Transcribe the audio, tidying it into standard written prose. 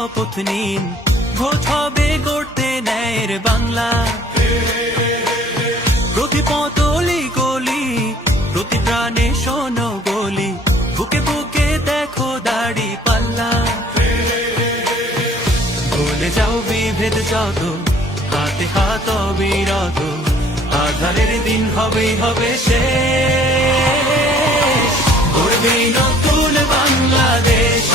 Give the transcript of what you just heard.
শপথ নিন, ভোট হবে গড়তে ন্যায়ের বাংলা। প্রতি পতলি গলি, প্রতি প্রাণে শোনো বলি, বুকে বুকে দেখো দাড়ি পাল্লা। ভুলে যাও বিভেদ যত, হাতে হাত অবিরত, আধারের দিন হবেই হবে শেষ। গড়বেই নতুন বাংলাদেশ।